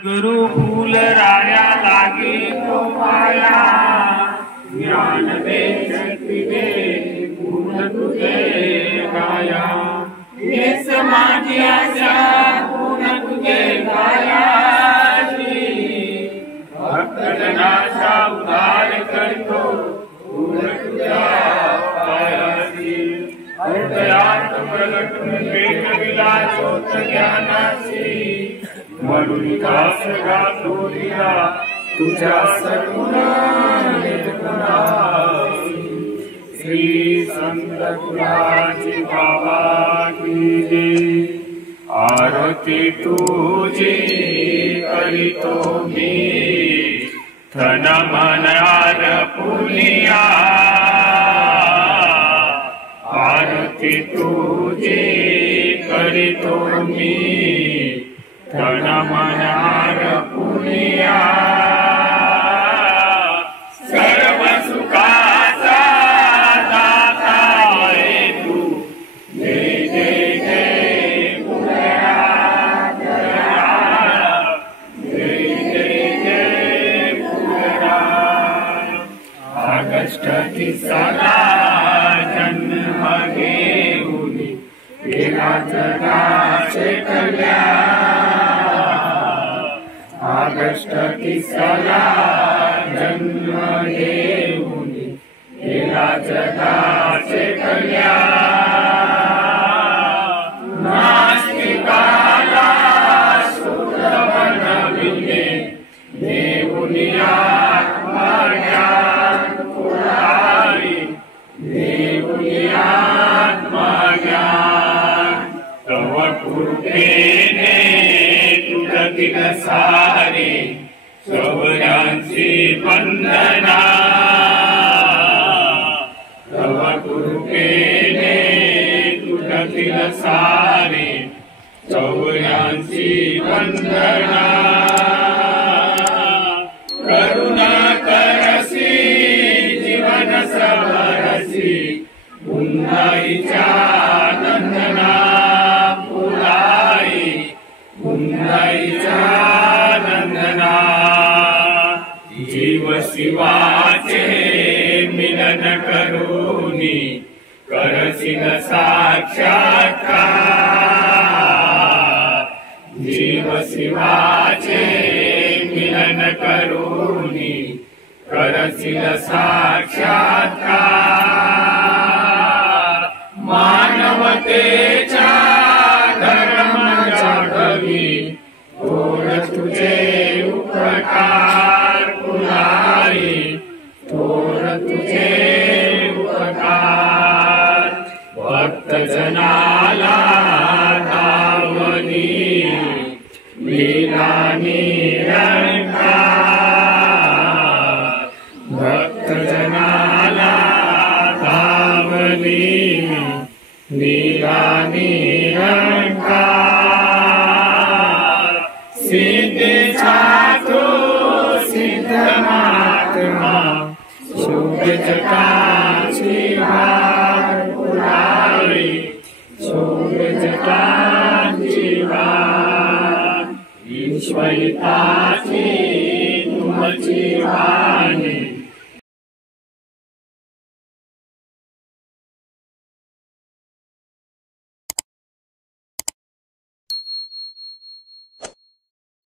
गुरुकुल राया लागे तो पाया, ज्ञान दे शक्ति दे गुण तुझे गाया। हे समाधियाचा गुण तुझे गाया, भक्तजनाचा उद्धार करतो गुण तुझ्या पायासी। हृदयात प्रगटून वेगविला ज्योत ज्ञानाची, म्हणून दास गातो दिला तुझ्या सगुण निर्गुणाची। श्री संत तुळाची बाबा की जय, आरती तुझी करीतो मी, तन मन अर्पुनिया। आरती तुझी करीतो मी, तन मन अर्पुनिया। सर्व सुखाचा दाता आहे तू, जय जय जय पुनरा दयाळ, जय जय जय पुनरा। ऑगस्ट 30 जन्म घेऊन गेला जगाचे कल्याण। ऑगस्ट 30 जन्म घेऊन गेला जगाचे कल्याण। नास्तिकाला शूद्र बनविले, देऊन आत्मज्ञान पुरावे, देऊन आत्मज्ञान। तव कृपेने तुझतील सारे शौर्यांची वंदना। तव कृपेने तुझतील सारे शौर्यांची वंदना। करुणा करसी जीवन सबरसी, पुन्हाईच्या नंदना फुलाई, पुन्हाईच्या नंदना। जीव शिवाचे मिलन करूनी, करशील साक्षात्कार। जीव शिवाचे मिलन करूनी, करशील साक्षात्कार। मानवतेच्या धर्म जागवी, थोर तुझे उपकार पुराई, थोर तुझे उपकार। भक्तजनाला धावनी लीला निरंकार। भक्तजनाला धावनी लीला निरंकार। सिद्धेचा तो सिद्ध महात्मा, शुभ जटाची भार पुरावी, शुभ जटाची भार। ईश्वरिताची तुमची वाणी,